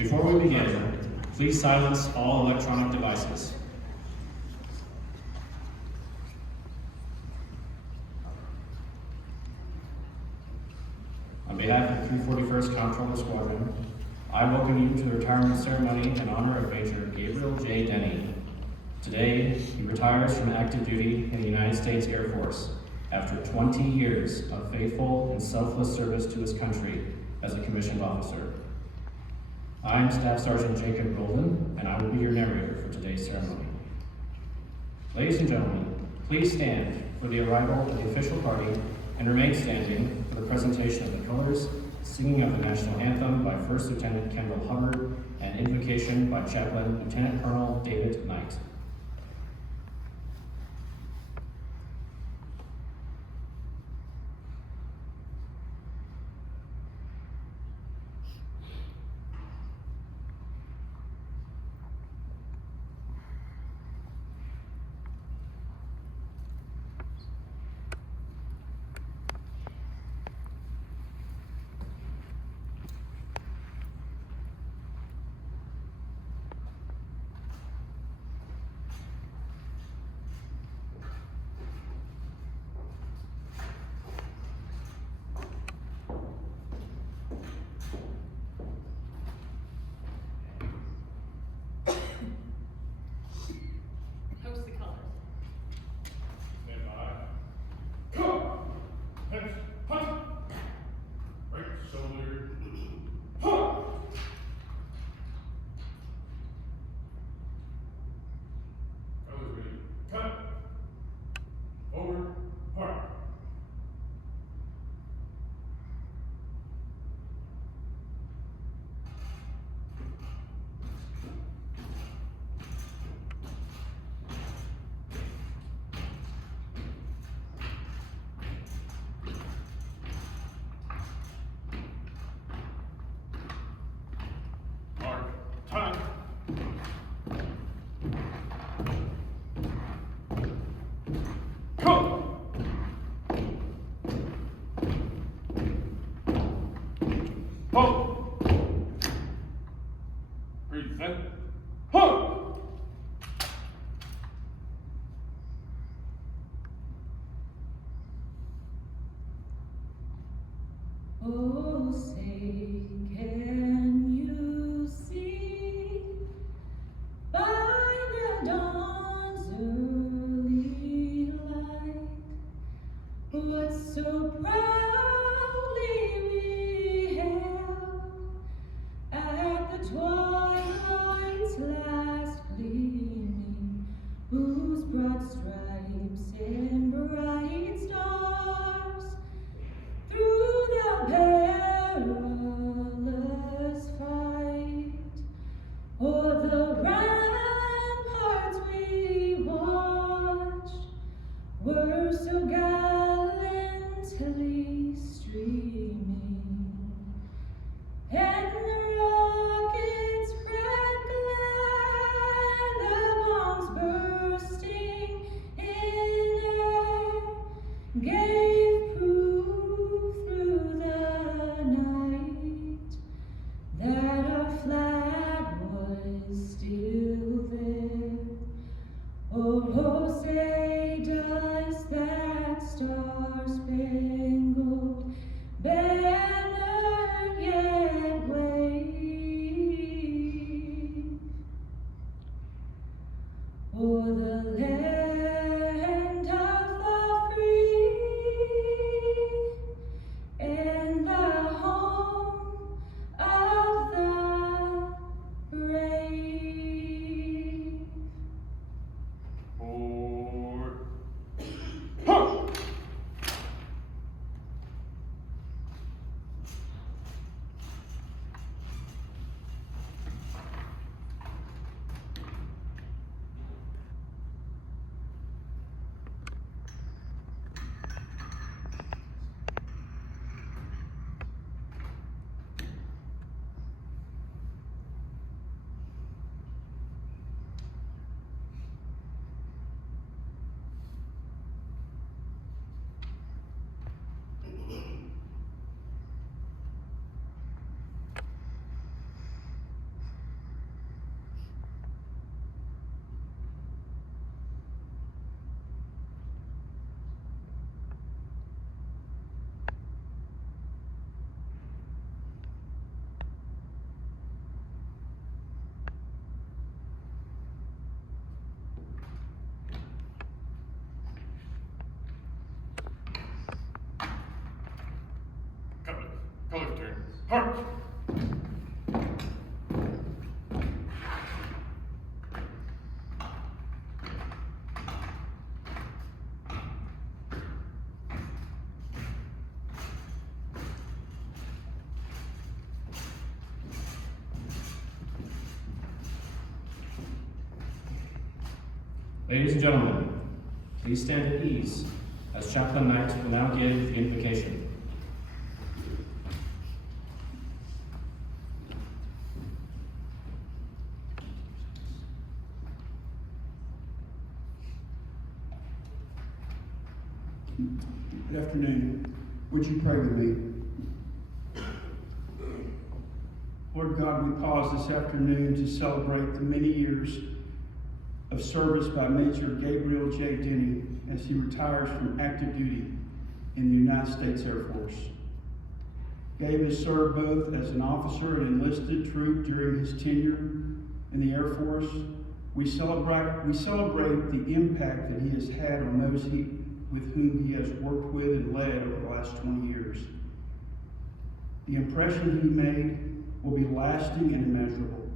Before we begin, please silence all electronic devices. On behalf of the 341st Comptroller Squadron, I welcome you to the retirement ceremony in honor of Major Gabriel J. Denny. Today, he retires from active duty in the United States Air Force after 20 years of faithful and selfless service to his country as a commissioned officer. I am Staff Sergeant Jacob Golden, and I will be your narrator for today's ceremony. Ladies and gentlemen, please stand for the arrival of the official party and remain standing for the presentation of the colors, singing of the national anthem by First Lieutenant Kendall Hubbard, and invocation by Chaplain Lieutenant Colonel David Knight. Oh, say, can you see by the dawn's early light what so proudly we hailed at the twilight Ladies and gentlemen, please stand at ease as Chaplain Knight will now give the invocation. Good afternoon. Would you pray with me? Lord God, we pause this afternoon to celebrate the many years of service by Major Gabriel J. Denny as he retires from active duty in the United States Air Force. Gabe has served both as an officer and enlisted troop during his tenure in the Air Force. We celebrate the impact that he has had on those with whom he has worked with and led over the last 20 years. The impression he made will be lasting and immeasurable.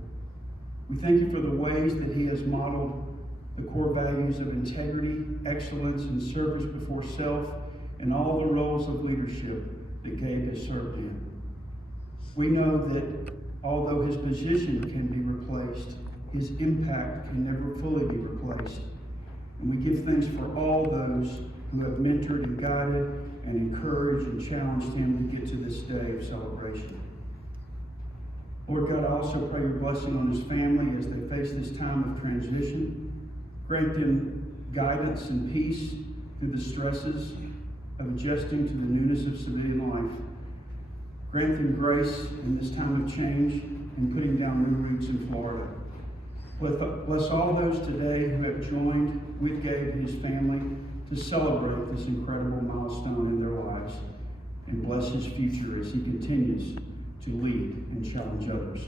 We thank you for the ways that he has modeled the core values of integrity, excellence, and service before self, and all the roles of leadership that Gabe has served in. We know that although his position can be replaced, his impact can never fully be replaced. And we give thanks for all those who have mentored and guided and encouraged and challenged him to get to this day of celebration. Lord God, I also pray your blessing on his family as they face this time of transition. Grant them guidance and peace through the stresses of adjusting to the newness of civilian life. Grant them grace in this time of change and putting down new roots in Florida. Bless all those today who have joined with Gabe and his family to celebrate this incredible milestone in their lives, and bless his future as he continues to lead and challenge others.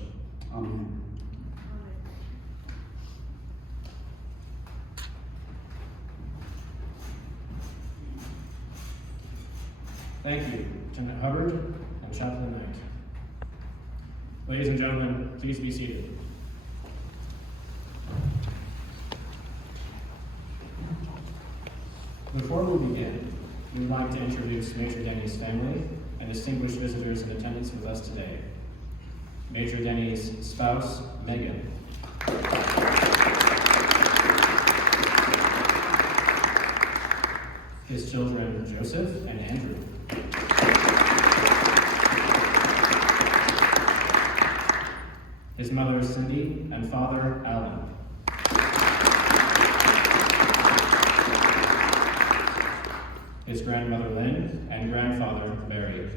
Amen. Thank you, Lieutenant Hubbard and Chaplain Knight. Ladies and gentlemen, please be seated. Before we begin, we would like to introduce Major Denny's family and distinguished visitors in attendance with us today. Major Denny's spouse, Megan. His children, Joseph and Andrew. His mother, Cindy, and father, Alan. His grandmother, Lynn, and grandfather, Barry.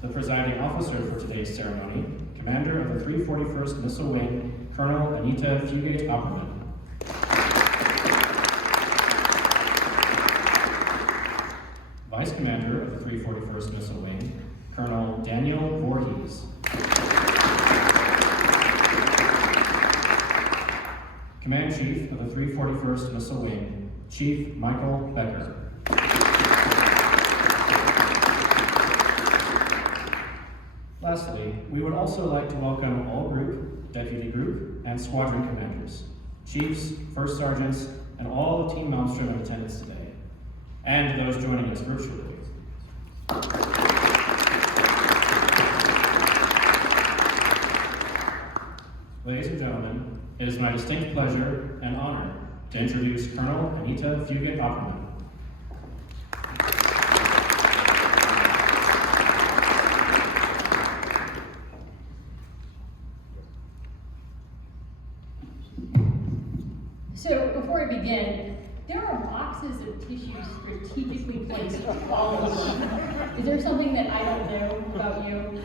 The presiding officer for today's ceremony, Commander of the 341st Missile Wing, Colonel Anita Fugate Opperman. Vice Commander of the 341st Missile Wing, Colonel Daniel Voorhees. Command Chief of the 341st Missile Wing, Chief Michael Becker. Lastly, we would also like to welcome all group, deputy group, and squadron commanders, chiefs, first sergeants, and all of Team Malmstrom in attendance today, and those joining us virtually. Ladies and gentlemen, it is my distinct pleasure and honor to introduce Colonel Anita Fugate Opperman. So before I begin, there are boxes of tissues strategically placed all over. Is there something that I don't know about you?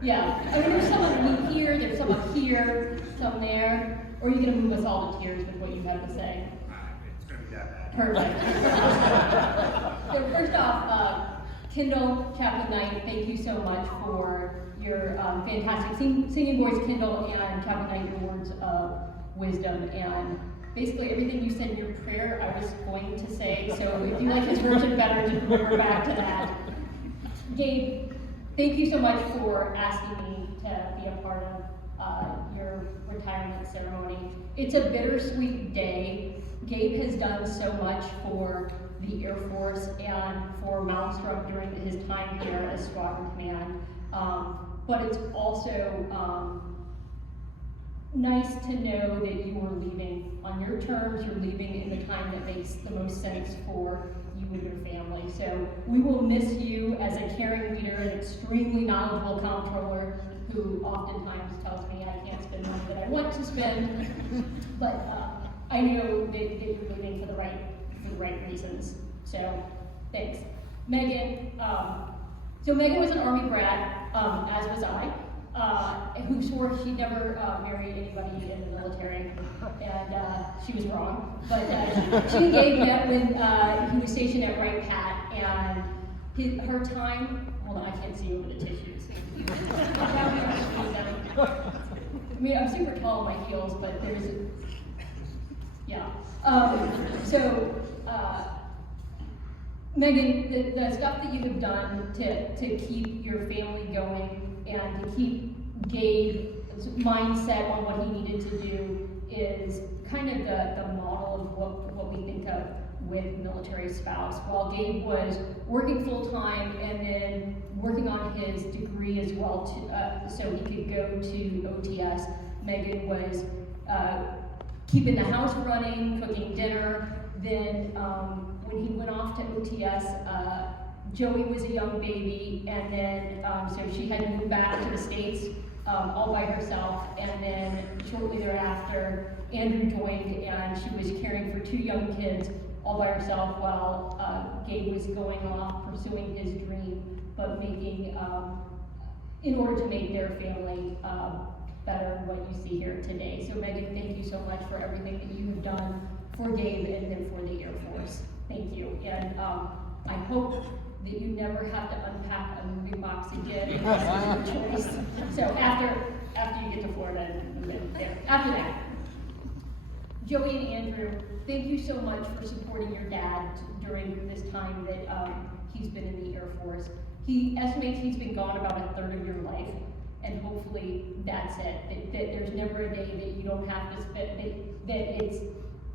Yeah, I mean, there's some underneath here, there's some up here, some there. Or are you going to move us all to tears with what you have to say? It's going to be that bad. Perfect. So first off, Kendall, Chaplain Knight, thank you so much for your fantastic singing voice, Kendall, and Chaplain Knight, your words of wisdom. And basically everything you said in your prayer, I was going to say. So if you like his version better, just remember back to that. Gabe, thank you so much for asking me to be a part of your retirement ceremony. It's a bittersweet day. Gabe has done so much for the Air Force and for Malmstrom during his time here as Squadron Command. but it's also nice to know that you are leaving on your terms, you're leaving in the time that makes the most sense for you and your family. So we will miss you as a caring leader, an extremely knowledgeable comptroller who oftentimes tells me I can't spend money that I want to spend, but I know that you're leaving for the right reasons. So thanks. Megan, so Megan was an Army brat, as was I. Who swore she'd never marry anybody in the military, and she was wrong. But she and Gabe met when he was stationed at Wright Pat, and her time. Hold on, I can't see over the tissues. I mean, I'm super tall in my heels, but there's, yeah. Megan, the stuff that you have done to keep your family going and to keep Gabe's mindset on what he needed to do is kind of the model of what we think of with military spouse. While Gabe was working full-time and then working on his degree as well so he could go to OTS, Megan was keeping the house running, cooking dinner. Then when he went off to OTS, Joey was a young baby, and then so she had to move back to the States all by herself, and then shortly thereafter, Andrew joined, and she was caring for 2 young kids all by herself while Gabe was going off pursuing his dream, but making, in order to make their family better than what you see here today. So Megan, thank you so much for everything that you have done for Gabe and then for the Air Force. Thank you, and I hope that you never have to unpack a moving box again unless it's your choice. So after you get to Florida, and then there. After that, Joey and Andrew, thank you so much for supporting your dad during this time that he's been in the Air Force. He estimates he's been gone about a third of your life, and hopefully that's it. That there's never a day that you don't have to spend, that it's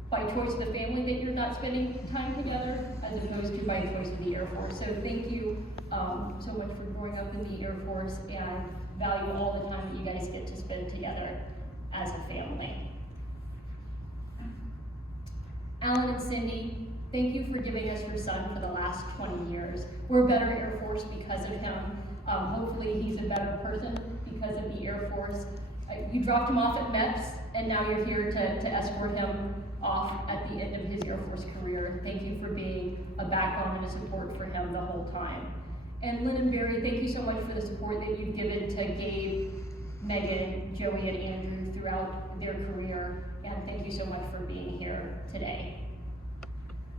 by choice of the family that you're not spending time together, as opposed to by choice of the Air Force. So thank you so much for growing up in the Air Force, and value all the time that you guys get to spend together as a family. Alan and Cindy, thank you for giving us your son for the last 20 years. We're a better Air Force because of him. Hopefully he's a better person because of the Air Force. You dropped him off at MEPS, and now you're here to escort him off at the end of his Air Force career. Thank you for being a backbone and a support for him the whole time. And Lynn and Barry, thank you so much for the support that you've given to Gabe, Megan, Joey, and Andrew throughout their career, and thank you so much for being here today.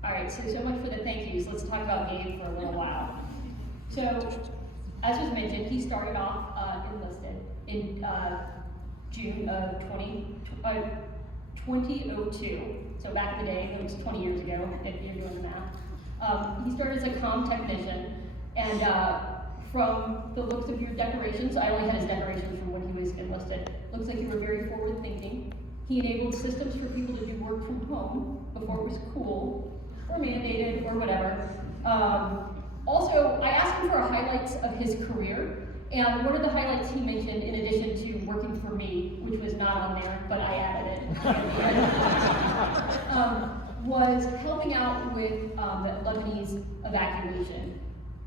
All right, so much for the thank yous. Let's talk about Gabe for a little while. So, as was mentioned, he started off enlisted in June of 2002, so back in the day, it was 20 years ago, if you're doing the math. He started as a comm technician, and from the looks of your decorations, I only had his decorations from when he was enlisted, looks like you were very forward-thinking. He enabled systems for people to do work from home before it was cool, or mandated, or whatever. Also, I asked him for highlights of his career, and one of the highlights he mentioned, in addition to working for me, which was not on there, but I added it, was helping out with the Lebanese evacuation.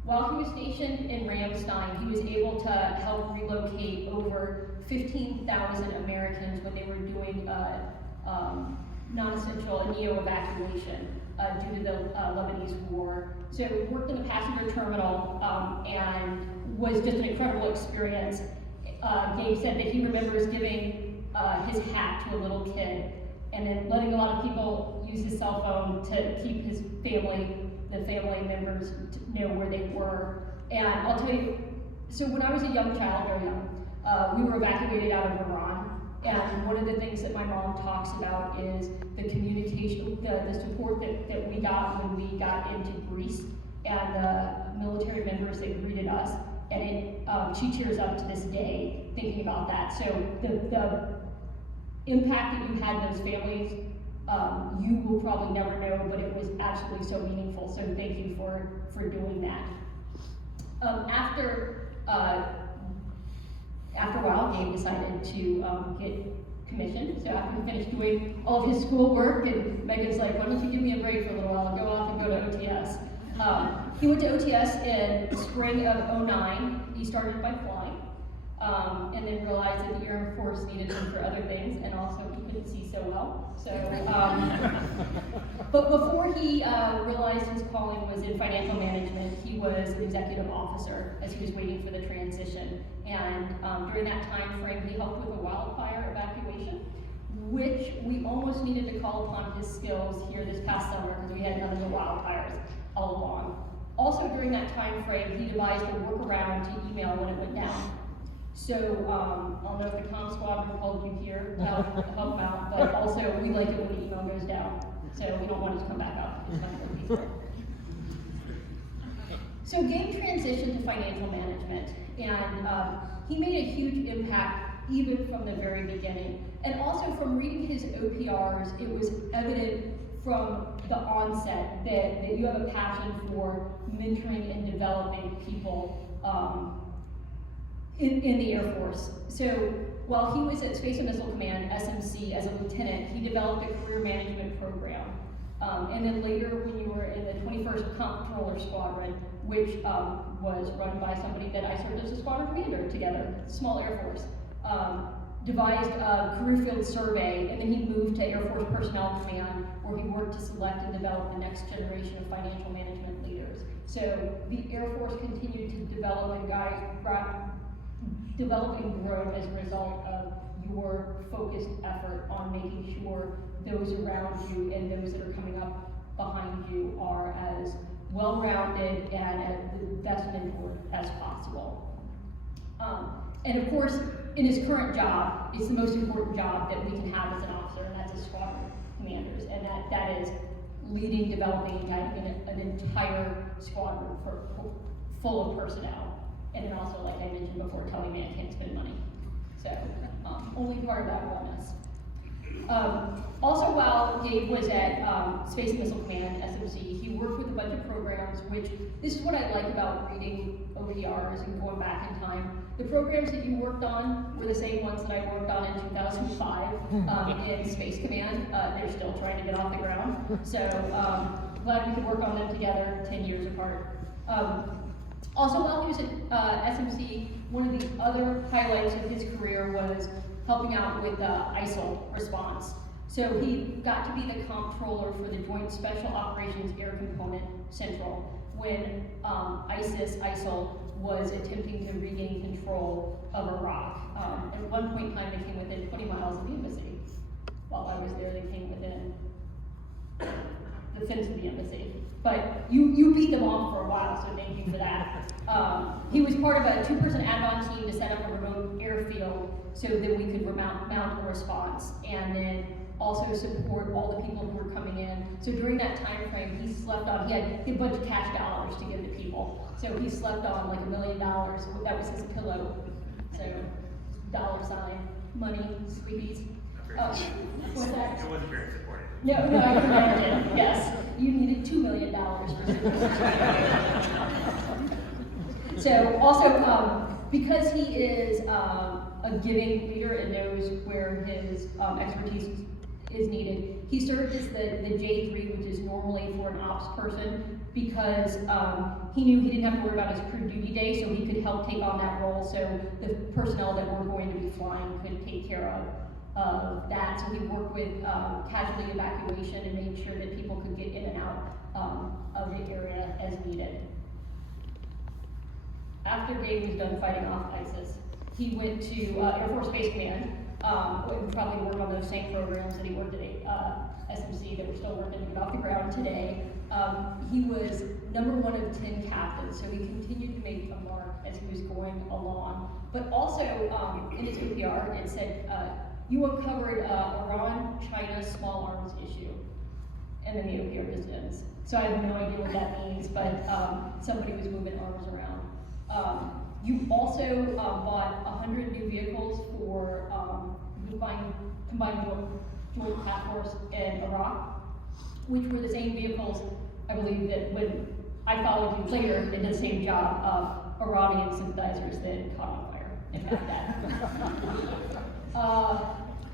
While he was stationed in Ramstein, he was able to help relocate over 15,000 Americans when they were doing non-essential NEO evacuation due to the Lebanese war. So worked in the passenger terminal and was just an incredible experience. Gabe said that he remembers giving his hat to a little kid and then letting a lot of people use his cell phone to keep his family, the family members, to know where they were. And I'll tell you, so when I was a young child, very young, we were evacuated out of Iran. And one of the things that my mom talks about is the communication, the support that we got when we got into Greece, and the military members that greeted us. And she tears up to this day thinking about that. So the impact that you had those families, you will probably never know, but it was absolutely so meaningful. So thank you for doing that. After After a while, Gabe decided to get commissioned. So after he finished doing all of his schoolwork, and Megan's like, why don't you give me a break for a little while and go off and go to OTS. He went to OTS in spring of '09. He started by flying, and then realized that the Air Force needed him for other things, and also he couldn't see so well. So, but before he realized his calling was in financial management, he was an executive officer as he was waiting for the transition. And during that time frame, he helped with a wildfire evacuation, which we almost needed to call upon his skills here this past summer because we had none of the wildfires all along. Also during that time frame, he devised a workaround to email when it went down. So I don't know if the comm squad called you here to help out, but also we like it when the email goes down. So we don't want it to come back up. It's fun for people. So Gabe transitioned to financial management, and he made a huge impact even from the very beginning. And also from reading his OPRs, it was evident from the onset that you have a passion for mentoring and developing people in the Air Force. So while he was at Space and Missile Command, SMC, as a lieutenant, he developed a career management program. And then later, when you were in the 21st Comptroller Squadron, which was run by somebody that I served as a squadron commander together, small Air Force, devised a career field survey, and then he moved to Air Force Personnel Command, where he worked to select and develop the next generation of financial management leaders. So the Air Force continued to develop and grow as a result of your focused effort on making sure those around you and those that are coming up behind you are as well-rounded and as the best mentored as possible. And of course, in his current job, it's the most important job that we can have as an officer, and that's as squadron commanders, and that is leading, developing, and guiding an entire squadron full of personnel. And then also, like I mentioned before, telling me I can't spend money. So, only part of that bonus. Also, while Gabe was at Space and Missile Command, SMC, he worked with a bunch of programs, which, this is what I like about reading OPRs and going back in time. The programs that you worked on were the same ones that I worked on in 2005 in Space Command. They're still trying to get off the ground. So, glad we could work on them together 10 years apart. Also, while he was at SMC, one of the other highlights of his career was helping out with ISIL response. So he got to be the comptroller for the Joint Special Operations Air Component Central when ISIL was attempting to regain control of Iraq. At one point in time, they came within 20 miles of the embassy. While I was there, they came within the fence of the embassy. But you beat them off for a while, so thank you for that. He was part of a 2-person add-on team to set up a remote airfield so that we could mount a response, and then also support all the people who were coming in. So during that time frame, he slept on, he had a bunch of cash dollars to give to people. So he slept on like $1 million, that was his pillow. So, $, money, sweeties. What's that? It wasn't very supportive. No, I can imagine, yes. You needed $2 million for So also, because he is a giving leader and knows where his expertise is needed, he served as the J3, which is normally for an ops person, because he knew he didn't have to worry about his crew duty day, so he could help take on that role so the personnel that were going to be flying could take care of that. So he worked with casualty evacuation and made sure that people could get in and out of the area as needed. After Gabe was done fighting off ISIS, he went to Air Force Base Command, and probably worked on those same programs that he worked at SMC that we're still working to get off the ground today. He was #1 of 10 captains, so he continued to make a mark as he was going along. But also, in his OPR, it said, you uncovered Iran-China small arms issue, and then the OPR just ends. So I have no idea what that means, but somebody was moving arms around. You also bought 100 new vehicles for combined joint task force in Iraq, which were the same vehicles, I believe, that when I followed you later, did the same job of Iranian sympathizers that caught on fire. in Baghdad.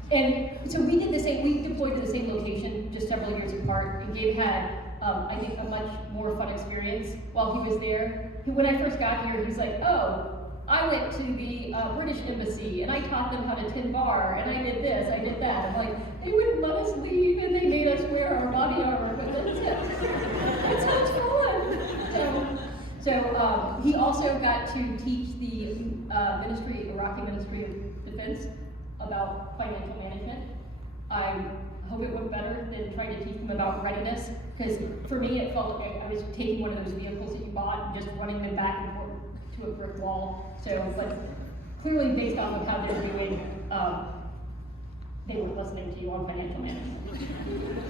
And so we did the same, we deployed to the same location just several years apart, and Gabe had, I think, a much more fun experience while he was there. When I first got here, he was like, oh, I went to the British embassy, and I taught them how to tin bar, and I did this, I did that. I'm like, they wouldn't let us leave, and they made us wear our body armor, but that's it. That sounds fun. So he also got to teach the Iraqi Ministry of Defense about financial management. I hope it went better than trying to teach them about readiness, because for me it felt like I was taking one of those vehicles that you bought and just running them back and forth to a brick wall. So, but clearly based off of how they're doing, they were listening to you on financial management.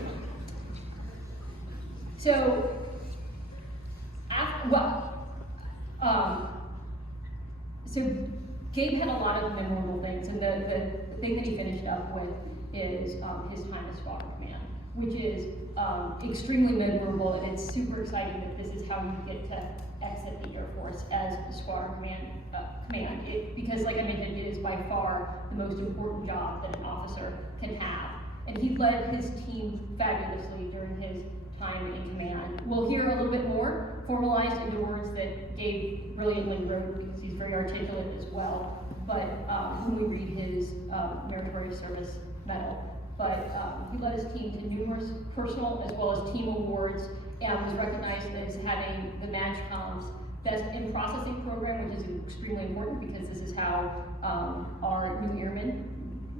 So, so Gabe had a lot of memorable things, and the thing that he finished up with is his time as squadron command, which is extremely memorable, and it's super exciting that this is how you get to exit the Air Force as squadron command. Because, like I mentioned, it is by far the most important job that an officer can have, and he led his team fabulously during his time in command. We'll hear a little bit more formalized in the words that Gabe brilliantly wrote, because he's very articulate as well, but when we read his Meritorious Service Medal. But he led his team to numerous personal as well as team awards, and was recognized as having the MAGCOM's Best in Processing program, which is extremely important because this is how our new airmen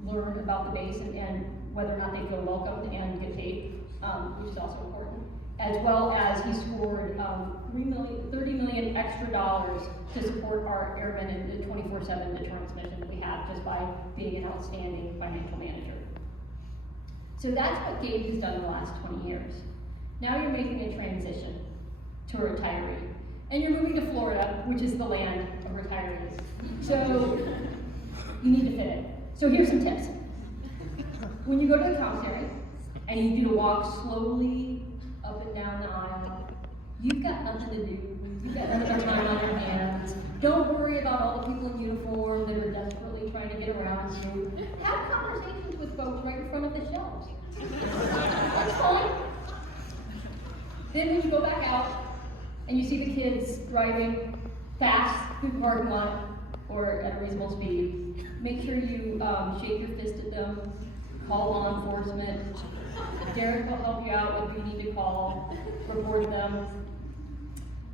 learn about the base and whether or not they feel welcomed and get paid, which is also important. As well as he scored $30 million extra dollars to support our airmen in the 24/7 deterrence mission that we have, just by being an outstanding financial manager. So that's what Gabe has done in the last 20 years. Now you're making a transition to a retiree. And you're moving to Florida, which is the land of retirees. So you need to fit in. So here's some tips. When you go to the commissary and you need to walk slowly up and down the aisle, you've got nothing to do. You've got nothing time on your hands. Don't worry about all the people in uniform that are desperately trying to get around you. Have conversations with folks right in front of the shelves. That's fine. Then when you go back out and you see the kids driving fast through the parking lot or at a reasonable speed, make sure you shake your fist at them, call law enforcement. Derek will help you out with who you need to call, report them,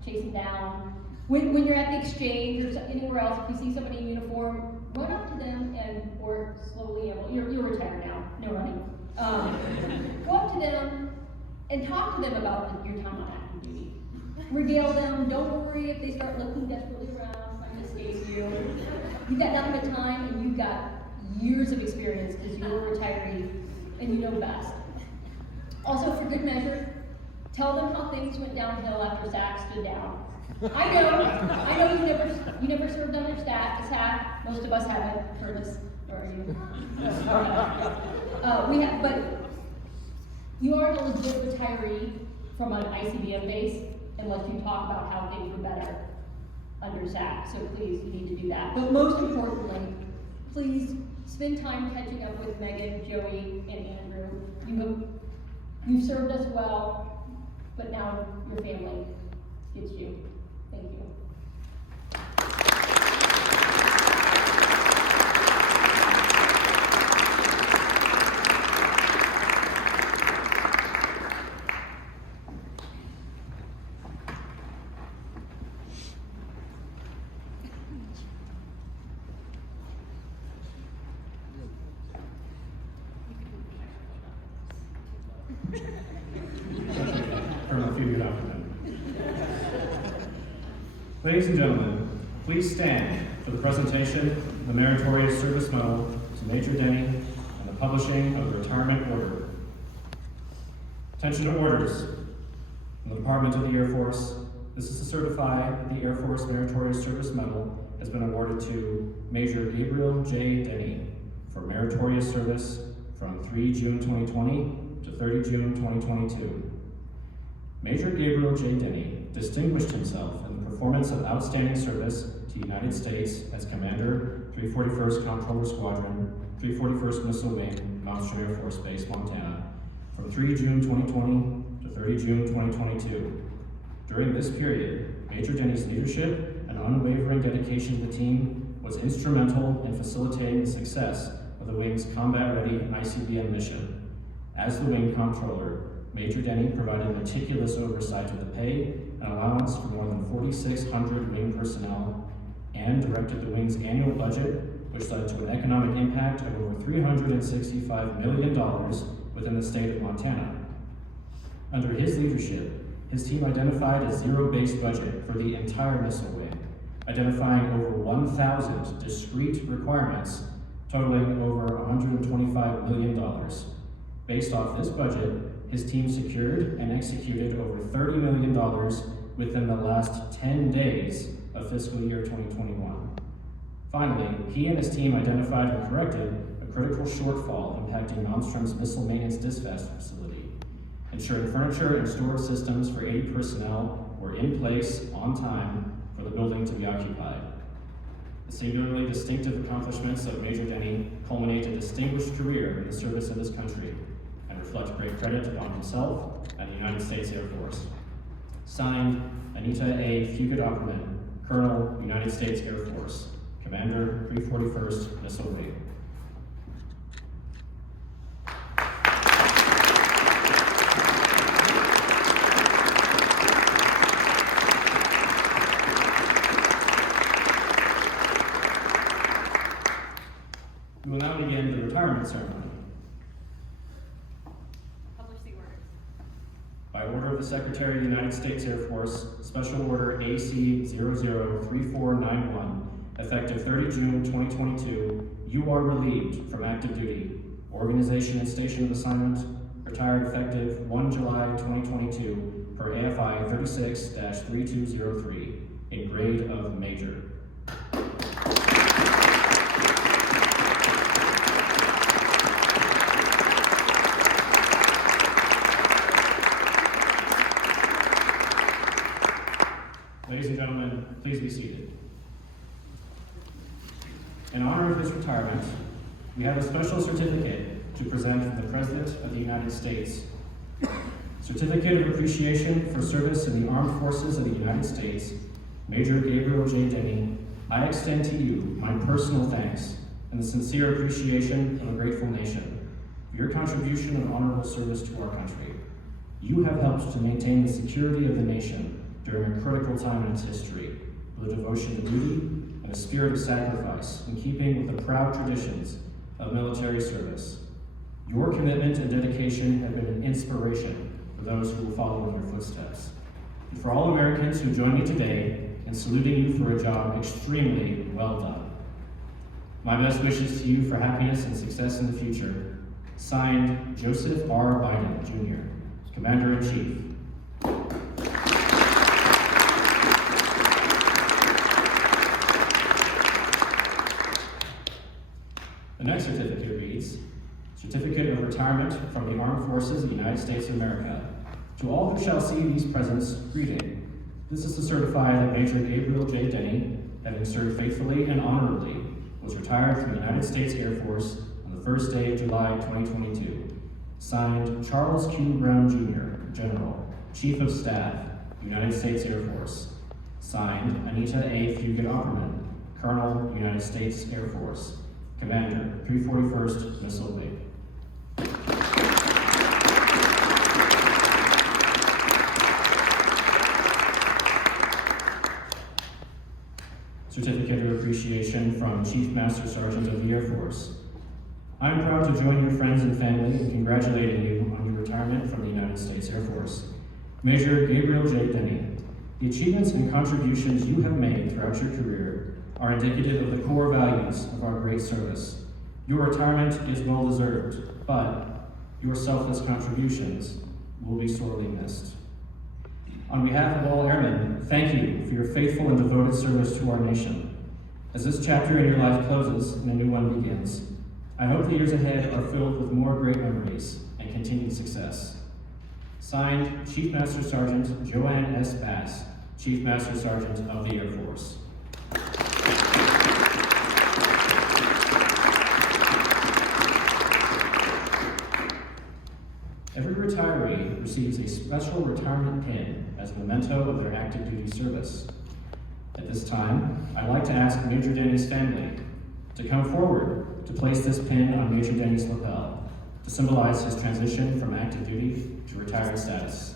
chase them down. When you're at the exchange or anywhere else, if you see somebody in uniform, run up to them or slowly, you're retired now, no running. Go up to them and talk to them about your time on active duty. Regale them, don't worry if they start looking desperately around, trying to escape you. You've got nothing but time, and you've got years of experience because you're a retiree and you know best. Also, for good measure, tell them how things went downhill after SAC stood down. I know you never served under SAC. Most of us haven't. Curtis, or are you? But you are a legit retiree from an ICBM base unless you talk about how things were better under SAC. So please, you need to do that. But most importantly, please spend time catching up with Megan, Joey, and Andrew. You've served us well, but now your family gets you. Thank you. From a few document. Ladies and gentlemen, please stand for the presentation of the Meritorious Service Medal to Major Denny and the publishing of the retirement order. Attention to orders. From the Department of the Air Force, this is to certify that the Air Force Meritorious Service Medal has been awarded to Major Gabriel J. Denny for meritorious service from 3 June 2020 to 30 June 2022. Major Gabriel J. Denny distinguished himself in the performance of outstanding service to the United States as Commander, 341st Comptroller Squadron, 341st Missile Wing, Malmstrom Air Force Base, Montana, from 3 June 2020 to 30 June 2022. During this period, Major Denny's leadership and unwavering dedication to the team was instrumental in facilitating the success of the Wing's combat-ready ICBM mission. As the Wing Comptroller, Major Denny provided meticulous oversight of the pay and allowance for more than 4,600 Wing personnel and directed the Wing's annual budget, which led to an economic impact of over $365 million within the state of Montana. Under his leadership, his team identified a zero-based budget for the entire missile wing, identifying over 1,000 discrete requirements totaling over $125 million. Based off this budget, his team secured and executed over $30 million within the last 10 days of fiscal year 2021. Finally, he and his team identified and corrected a critical shortfall impacting Malmstrom's missile maintenance dispatch facility, ensuring furniture and storage systems for 80 personnel were in place on time for the building to be occupied. The singularly distinctive accomplishments of Major Denny culminate a distinguished career in the service of his country and reflect great credit upon himself and the United States Air Force. Signed, Anita A. Fugit-Opperman, Colonel, United States Air Force, Commander, 341st Missile Wing. We will now begin the retirement ceremony. Publish the orders. By order of the Secretary of the United States Air Force, Special Order AC 003491, effective 30 June 2022, you are relieved from active duty, organization and station of assignment, retired effective 1 July 2022 per AFI 36-3203, in grade of Major. Ladies and gentlemen, please be seated. In honor of his retirement, we have a special certificate to present from the President of the United States. Certificate of Appreciation for Service in the Armed Forces of the United States, Major Gabriel J. Denny, I extend to you my personal thanks and the sincere appreciation of a grateful nation for your contribution and honorable service to our country. You have helped to maintain the security of the nation during a critical time in its history, with a devotion to duty and a spirit of sacrifice in keeping with the proud traditions of military service. Your commitment and dedication have been an inspiration for those who will follow in your footsteps. And for all Americans who join me today in saluting you for a job extremely well done. My best wishes to you for happiness and success in the future. Signed, Joseph R. Biden, Jr., Commander-in-Chief. The next certificate reads, Certificate of Retirement from the Armed Forces of the United States of America. To all who shall see these presents, greeting. This is to certify that Major Gabriel J. Denny, having served faithfully and honorably, was retired from the United States Air Force on the first day of July 2022. Signed, Charles Q. Brown, Jr., General, Chief of Staff, United States Air Force. Signed, Anita A. Fugit-Opperman, Colonel, United States Air Force, Commander, 341st Missile Wing. Certificate of Appreciation from Chief Master Sergeant of the Air Force. I'm proud to join your friends and family in congratulating you on your retirement from the United States Air Force. Major Gabriel J. Denny, the achievements and contributions you have made throughout your career are indicative of the core values of our great service. Your retirement is well deserved, but your selfless contributions will be sorely missed. On behalf of all airmen, thank you for your faithful and devoted service to our nation. As this chapter in your life closes and a new one begins, I hope the years ahead are filled with more great memories and continued success. Signed, Chief Master Sergeant Joanne S. Bass, Chief Master Sergeant of the Air Force. Every retiree receives a special retirement pin as a memento of their active duty service. At this time, I'd like to ask Major Denny's family to come forward to place this pin on Major Denny's lapel to symbolize his transition from active duty to retired status.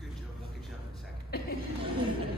Good, Joe. Look at you up in a second.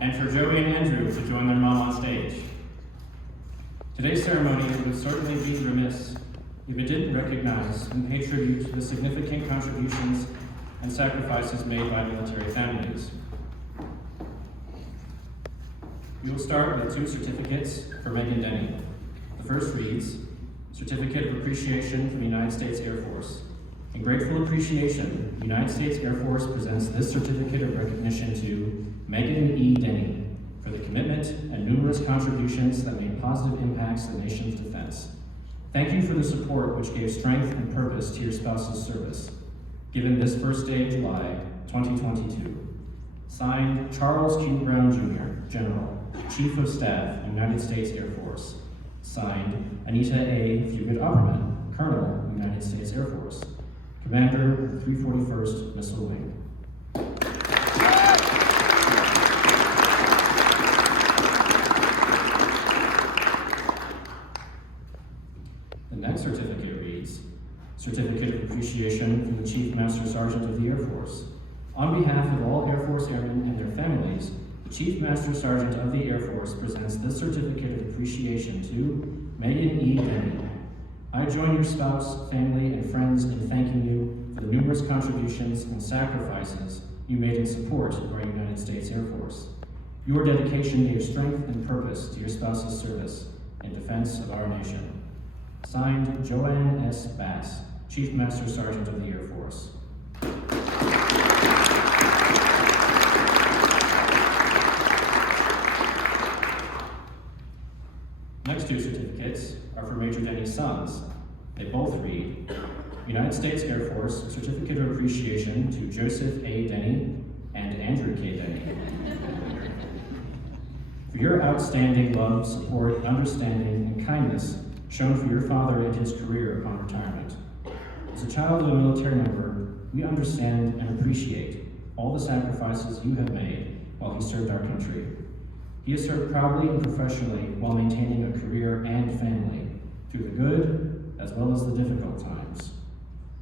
And for Joey and Andrew to join their mom on stage. Today's ceremony would certainly be remiss if it didn't recognize and pay tribute to the significant contributions and sacrifices made by military families. We will start with 2 certificates for Megan Denny. The first reads, Certificate of Appreciation from the United States Air Force. In grateful appreciation, the United States Air Force presents this certificate of recognition to Megan E. Denny for the commitment and numerous contributions that made positive impacts to the nation's defense. Thank you for the support which gave strength and purpose to your spouse's service. Given this first day, July 2022. Signed, Charles Q. Brown Jr., General, Chief of Staff, United States Air Force. Signed, Anita A. Fugit Opperman, Colonel, United States Air Force. Commander, 341st Missile Wing. The next certificate reads, Certificate of Appreciation from the Chief Master Sergeant of the Air Force. On behalf of all Air Force airmen and their families, the Chief Master Sergeant of the Air Force presents this certificate of appreciation to Megan E. Denny. I join your spouse, family, and friends in thanking you for the numerous contributions and sacrifices you made in support of our United States Air Force. Your dedication gave strength and purpose to your spouse's service in defense of our nation. Signed, Joanne S. Bass, Chief Master Sergeant of the Air Force. Next 2 certificates are for Major Denny's sons. They both read, United States Air Force Certificate of Appreciation to Joseph A. Denny and Andrew K. Denny. For your outstanding love, support, understanding, and kindness shown for your father in his career upon retirement. As a child of a military member, we understand and appreciate all the sacrifices you have made while he served our country. He has served proudly and professionally while maintaining a career and family through the good as well as the difficult times.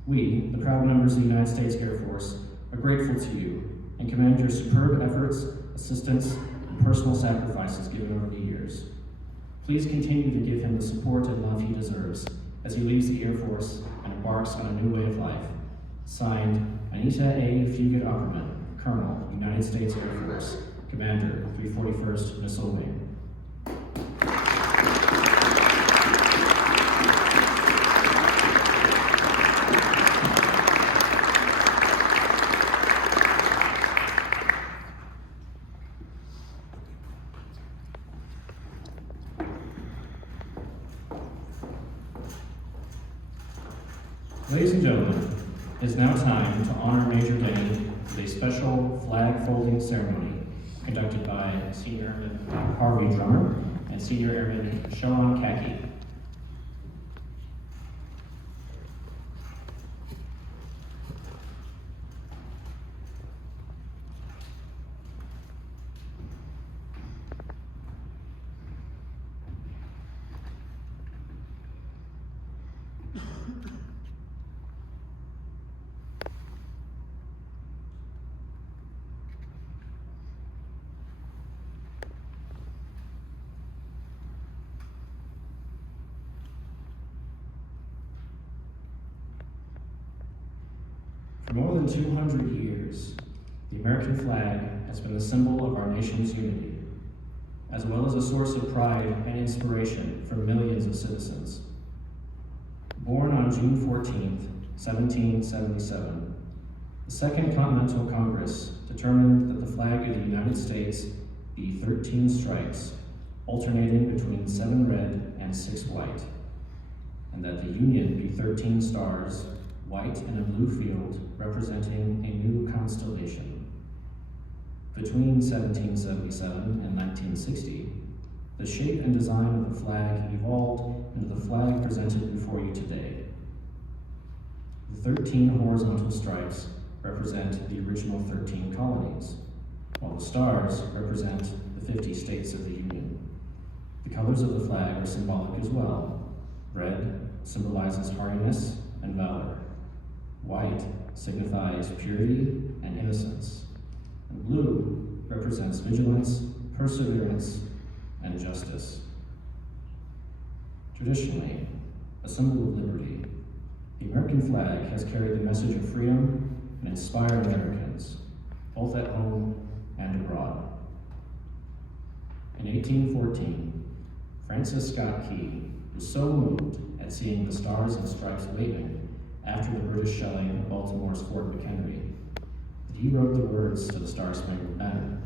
We, the proud members of the United States Air Force, are grateful to you and commend your superb efforts, assistance, and personal sacrifices given over the years. Please continue to give him the support and love he deserves as he leaves the Air Force and embarks on a new way of life. Signed, Anita A. Fugit Opperman, Colonel, United States Air Force, Commander, 341st Missile Wing. Ladies and gentlemen, it is now time to honor Major Denny with a special flag folding ceremony conducted by Senior Airman Harvey Drummer and Senior Airman Sean Kaki. For more than 200 years, the American flag has been a symbol of our nation's unity, as well as a source of pride and inspiration for millions of citizens. Born on June 14, 1777, the Second Continental Congress determined that the flag of the United States be 13 stripes, alternating between 7 red and 6 white, and that the Union be 13 stars, white in a blue field representing a new constellation. Between 1777 and 1960, the shape and design of the flag evolved into the flag presented before you today. The 13 horizontal stripes represent the original 13 colonies, while the stars represent the 50 states of the Union. The colors of the flag are symbolic as well. Red symbolizes hardiness and valor. White signifies purity and innocence. And blue represents vigilance, perseverance, and justice. Traditionally, a symbol of liberty, the American flag has carried the message of freedom and inspired Americans, both at home and abroad. In 1814, Francis Scott Key was so moved at seeing the stars and stripes waving after the British shelling of Baltimore's Fort McHenry that he wrote the words to the Star-Spangled Banner.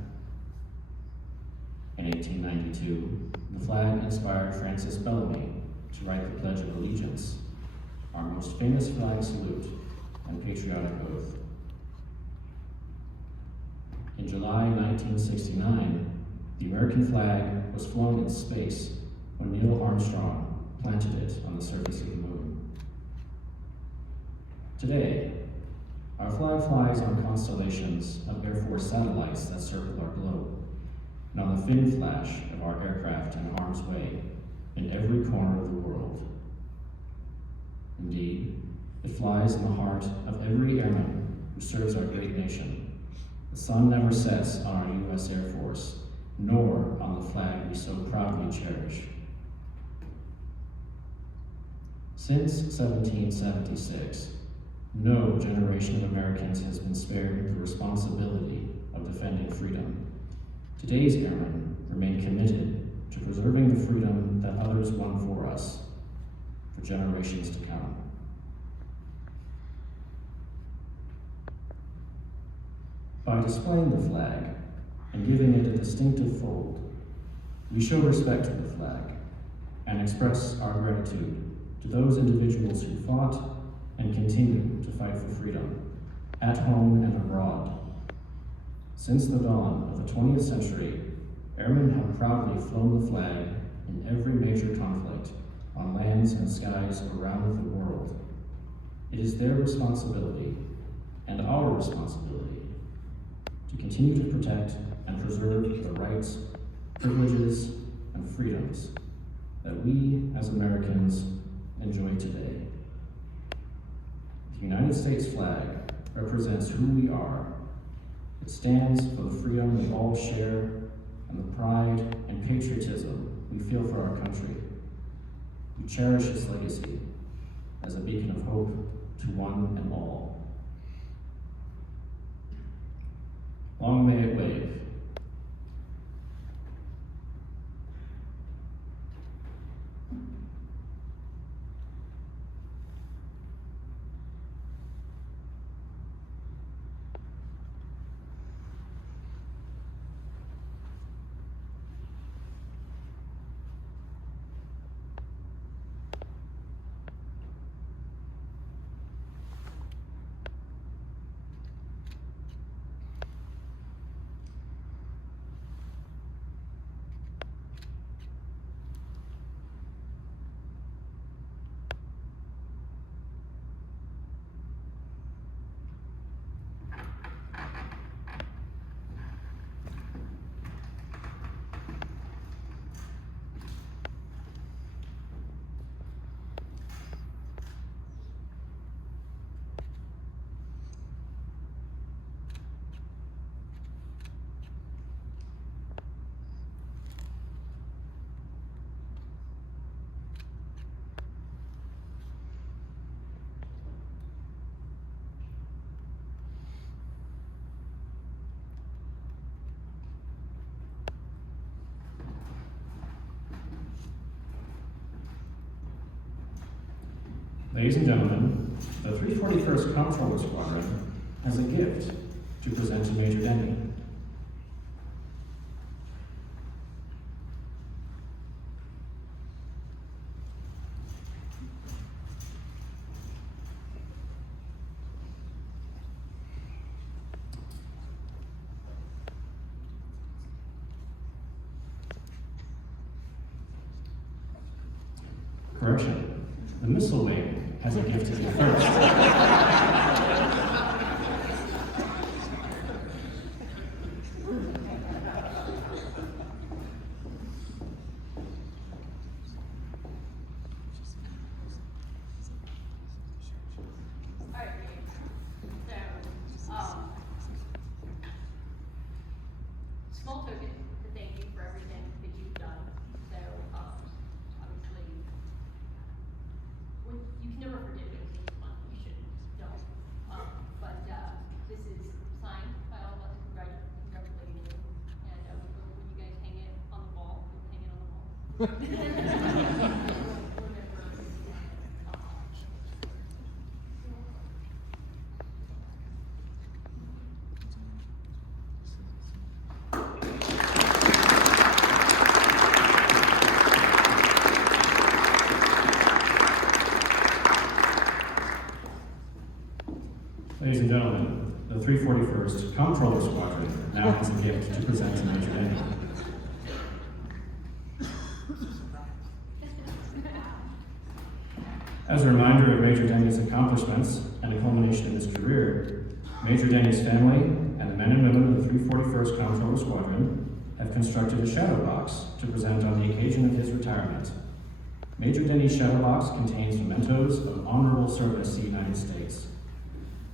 In 1892, the flag inspired Francis Bellamy to write the Pledge of Allegiance, our most famous flag salute and patriotic oath. In July 1969, the American flag was flown in space when Neil Armstrong planted it on the surface of the moon. Today, our flag flies on constellations of Air Force satellites that circle our globe, and on the fin flash of our aircraft in harm's way in every corner of the world. Indeed, it flies in the heart of every airman who serves our great nation. The sun never sets on our U.S. Air Force, nor on the flag we so proudly cherish. Since 1776, no generation of Americans has been spared the responsibility of defending freedom. Today's airmen remain committed to preserving the freedom that others won for us for generations to come. By displaying the flag and giving it a distinctive fold, we show respect to the flag and express our gratitude to those individuals who fought and continue to fight for freedom, at home and abroad. Since the dawn of the 20th century, airmen have proudly flown the flag in every major conflict on lands and skies around the world. It is their responsibility, and our responsibility, to continue to protect and preserve the rights, privileges, and freedoms that we as Americans enjoy today. The United States flag represents who we are. It stands for the freedom we all share and the pride and patriotism we feel for our country. We cherish its legacy as a beacon of hope to one and all. Long may it wave. Ladies and gentlemen, the 341st Comptroller Squadron has a gift to present to Major Denny. Correction, the missile wing has a gift to give first. Alright, small token to thank you for everything that you've done. So, obviously, you can never forget it was this month, you shouldn't, don't. But, this is signed by all of us, congratulating you. And, when you guys hang it on the wall, you'll hang it on the wall. Remember, Ladies and gentlemen, the 341st Comptroller Squadron now has a gift to present to Major Denny. As a reminder of Major Denny's accomplishments and a culmination of his career, Major Denny's family and the men and women of the 341st Comptroller Squadron have constructed a shadow box to present on the occasion of his retirement. Major Denny's shadow box contains mementos of honorable service to the United States.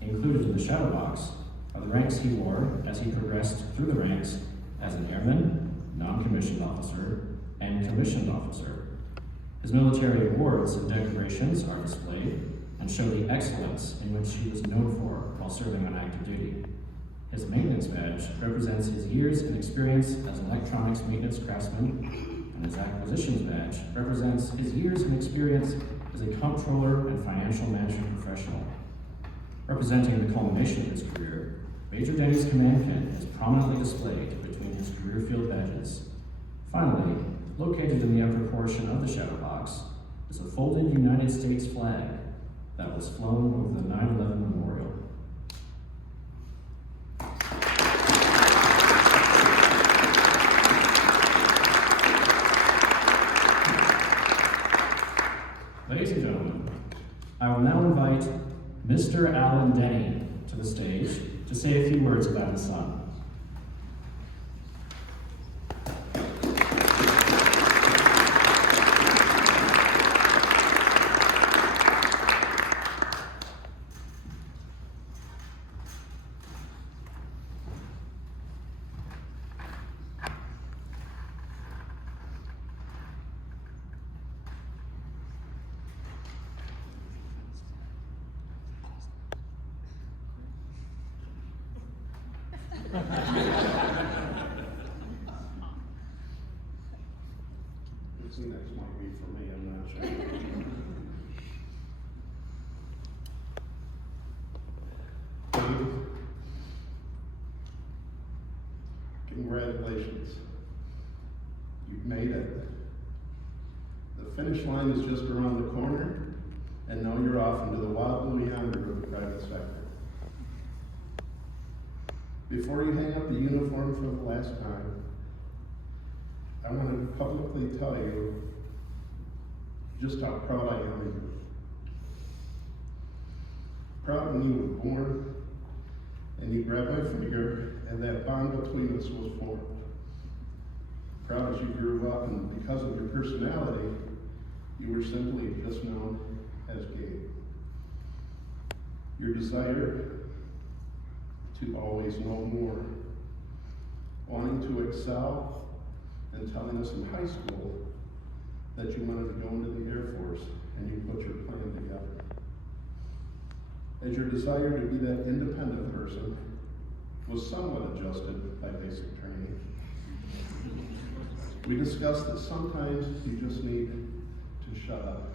Included in the shadow box are the ranks he wore as he progressed through the ranks as an airman, non-commissioned officer, and commissioned officer. His military awards and decorations are displayed and show the excellence in which he was known for while serving on active duty. His maintenance badge represents his years and experience as an electronics maintenance craftsman, and his acquisitions badge represents his years and experience as a comptroller and financial management professional. Representing the culmination of his career, Major Denny's command pin is prominently displayed between his career field badges. Finally, located in the upper portion of the shadow box is a folded United States flag that was flown over the 9/11 memorial. Ladies and gentlemen, I will now invite Mr. Alan Denny to the stage to say a few words about his son. This next might be for me, I'm not sure. Congratulations. You've made it. The finish line is just around the corner, and now you're off into the wild blue yonder of the private sector. Before you hang up the uniform for the last time, I want to publicly tell you just how proud I am of you. Proud when you were born and you grabbed my finger and that bond between us was formed. Proud as you grew up, and because of your personality, you were simply just known as Gabe. Your desire to always know more, wanting to excel, and telling us in high school that you wanted to go into the Air Force, and you put your plan together. As your desire to be that independent person was somewhat adjusted by basic training, we discussed that sometimes you just need to shut up.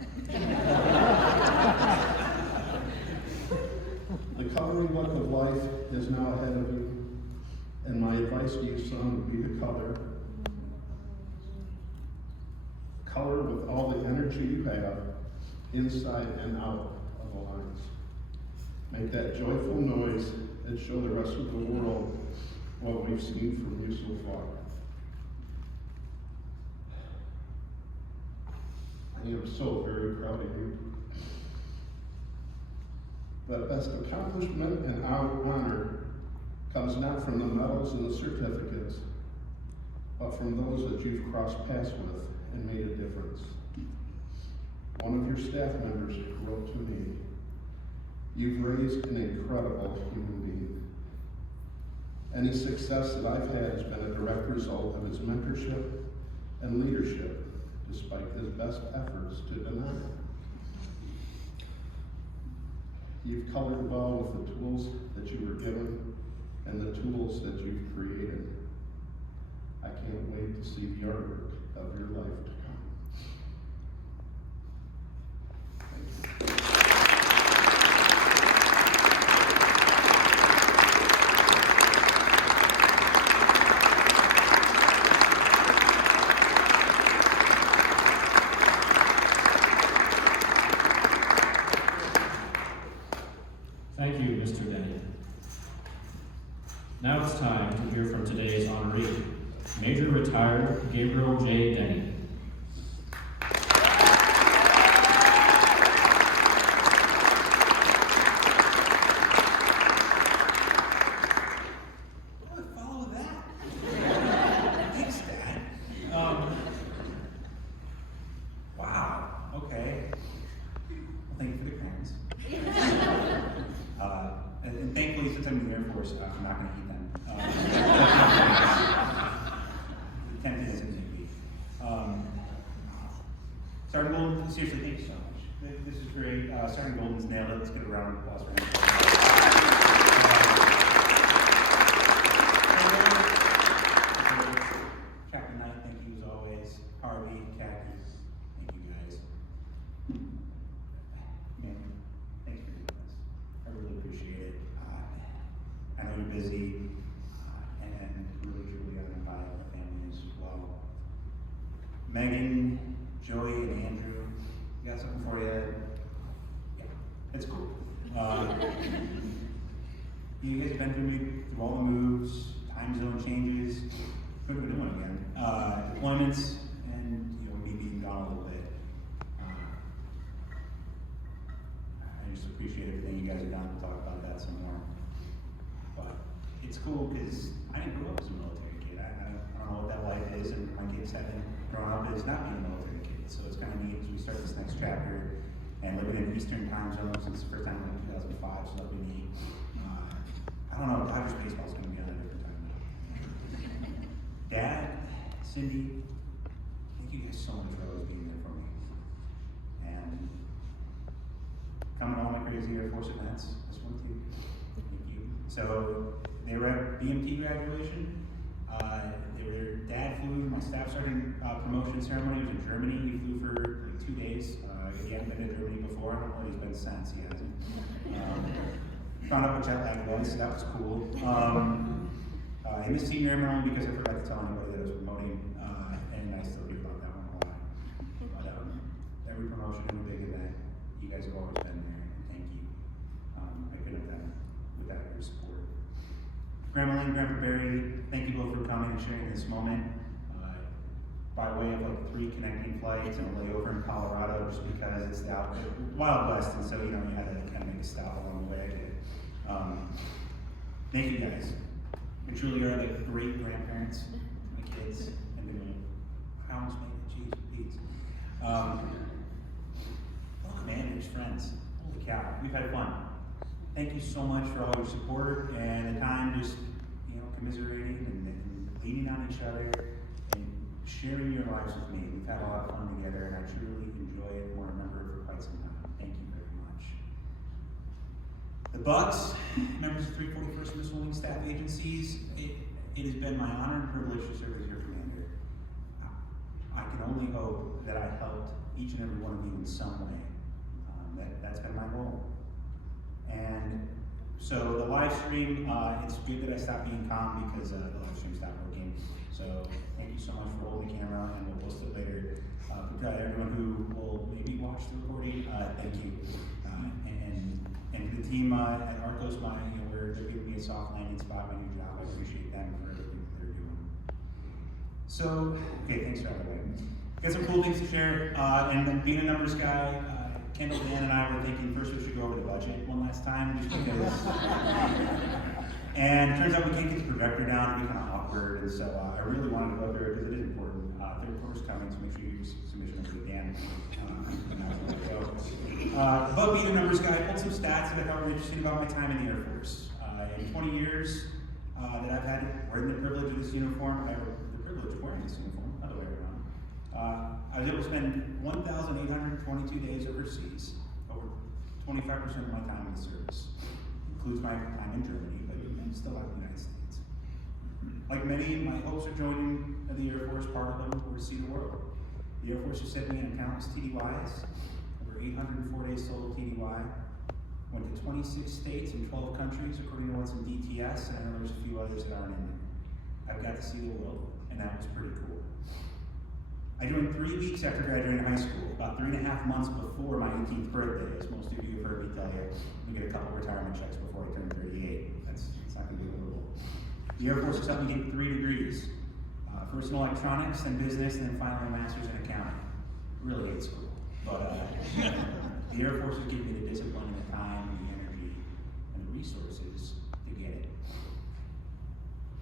The coloring book of life is now ahead of you, and my advice to you, son, would be to color. Color with all the energy you have, inside and out of the lines. Make that joyful noise and show the rest of the world what we've seen from you so far. I am so very proud of you. But best accomplishment and honor comes not from the medals and the certificates, but from those that you've crossed paths with and made a difference. One of your staff members wrote to me, "You've raised an incredible human being. Any success that I've had has been a direct result of his mentorship and leadership, despite his best efforts to deny it." You've colored well with the tools that you were given and the tools that you've created. I can't wait to see the artwork of your life to come. Thank you. Thank you, Mr. Denny. Now it's time to hear from today's honoree, Major Retired Gabriel J. Denny. I would follow that. Thanks, Dad. Wow, okay. Well, thank you for the crayons. And thankfully, since I'm in the Air Force, I'm not going to eat them. Tempting as it may be. Sergeant Golden, seriously, thank you so much. This is great. Sergeant Golden's nailed it. Let's get a round of applause for him. Captain Knight, thank you as always. Harvey, Khaki, thank you guys. Man, thanks for doing this. I really appreciate it. I know you're busy, and really truly honored by our family as well. Megan, Joey, and Andrew, got something for you. Yeah, it's cool. You guys have been through all the moves, time zone changes. What are we doing again? Deployments, and me being gone a little bit. I just appreciate everything you guys have done. We'll talk about that some more. But it's cool because I didn't grow up as a military kid. I don't know what that life is, and my kids haven't grown up as not being a military kid. So it's kind of neat as we start this next chapter and living in Eastern time zone since the first time in 2005, so that'll be neat. I don't know, Dodgers baseball's going to be on a different time now. Dad, Cindy, thank you guys so much for always being there for me. And coming to all my crazy Air Force events, this one too. Thank you. So they were at BMT graduation. Dad flew. My staff sergeant promotion ceremony was in Germany. We flew for like 2 days. He hadn't been to Germany before. I don't know what he's been since. He hasn't. Found out what jet lag was. So that was cool. I missed senior airman because I forgot to tell anybody that I was promoting, and I still do about that one a lot. But every promotion is a big event. You guys have always been there, and thank you. I couldn't have done it without your support. Grandma Lynn, Grandpa Barry, thank you both for coming and sharing this moment. By way of like 3 connecting flights and a layover in Colorado, just because it's the Wild West, and so you had to kind of make a stop along the way. Thank you guys. You truly are like great grandparents to my kids, and I almost made it. Jeez, Pete. Commanders, friends. Holy cow, we've had fun. Thank you so much for all your support and the time just commiserating and leaning on each other and sharing your lives with me. We've had a lot of fun together, and I truly enjoy it and want to remember it for quite some time. Thank you very much. The Bucks, members of 341st Missile Wing Staff Agencies, it has been my honor and privilege to serve as your commander. I I can only hope that I helped each and every one of you in some way. That's been my goal. And so the live stream, it's good that I stopped being calm because the live stream stopped working. So thank you so much for holding the camera, and we'll post it later. To everyone who will maybe watch the recording, thank you. And to the team at Arcos, where they're giving me a soft landing spot, my new job, I appreciate them for everything that they're doing. So, okay, thanks for having me. Got some cool things to share, and then being a numbers guy, Kendall, Dan, and I were thinking first we should go over the budget one last time, just because. And it turns out we can't get the projector down, it'd be kind of awkward, and so I really wanted to go through it because it is important. Third quarter's coming, so make sure you use submission over to Dan. But being a numbers guy, I pulled some stats that I thought were interesting about my time in the Air Force. In 20 years that I've had wearing the privilege of this uniform, the privilege of wearing this uniform, other way around. I was able to spend 1,822 days overseas, over 25% of my time in the service. Includes my time in Germany, but I'm still out of the United States. Like many, my hopes of joining the Air Force, part of them were to see the world. The Air Force has sent me in countless TDYs, over 804 days total TDY. Went to 26 states and 12 countries, according to what's in DTS, and I know there's a few others that aren't in there. I've got to see the world, and that was pretty cool. I joined 3 weeks after graduating high school, about 3.5 months before my 18th birthday, as most of you have heard me tell you. We get a couple retirement checks before I turn 38. It's not going to be livable. The Air Force has helped me get 3 degrees. First in electronics, then business, and then finally a master's in accounting. Really hate school, but the Air Force has given me the discipline and the time and the energy and the resources to get it.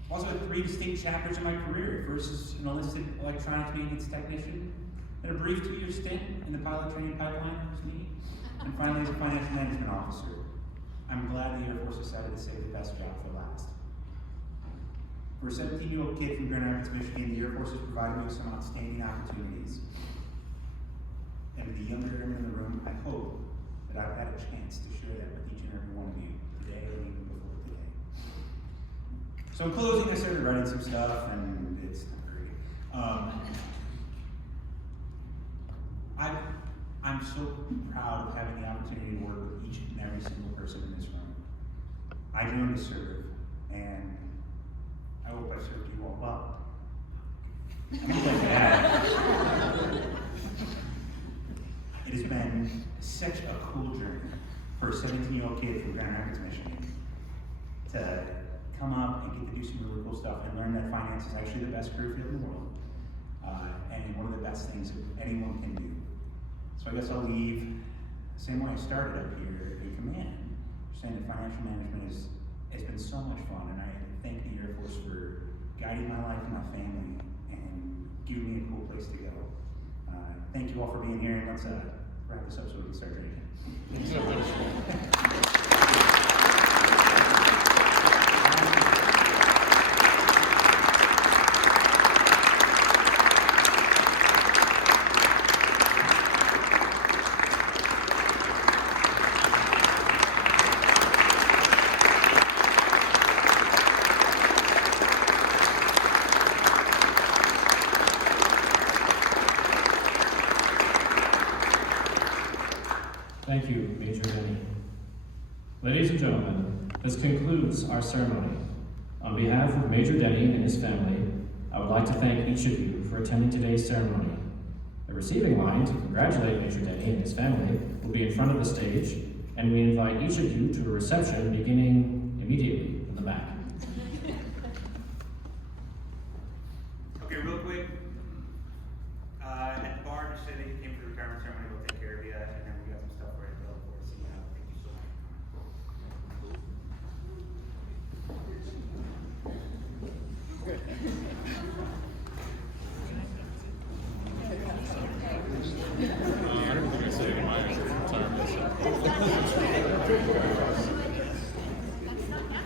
I've also had 3 distinct chapters in my career. First is an enlisted electronics maintenance technician, then a brief 2-year stint in the pilot training pipeline, which was neat, and finally as a financial management officer. I'm glad the Air Force decided to save the best job for last. For a 17-year-old kid from Grand Rapids, Michigan, the Air Force has provided me with some outstanding opportunities. And to the younger airmen in the room, I hope that I've had a chance to share that with each and every one of you today and even before today. So in closing, I started writing some stuff, and it's not great. I'm so proud of having the opportunity to work with each and every single person in this room. I joined to serve, and I hope I served you all well. I'm glad to have. It has been such a cool journey for a 17-year-old kid from Grand Rapids, Michigan, to come up and get to do some really cool stuff and learn that finance is actually the best career field in the world, and one of the best things that anyone can do. So I guess I'll leave the same way I started up here at command, saying that financial management has been so much fun, and I thank the Air Force for guiding my life and my family and giving me a cool place to go. Thank you all for being here, and let's wrap this up so we can start drinking. Thanks so much. Thank you, Major Denny. Ladies and gentlemen, this concludes our ceremony. On behalf of Major Denny and his family, I would like to thank each of you for attending today's ceremony. The receiving line to congratulate Major Denny and his family will be in front of the stage, and we invite each of you to a reception beginning immediately in the back.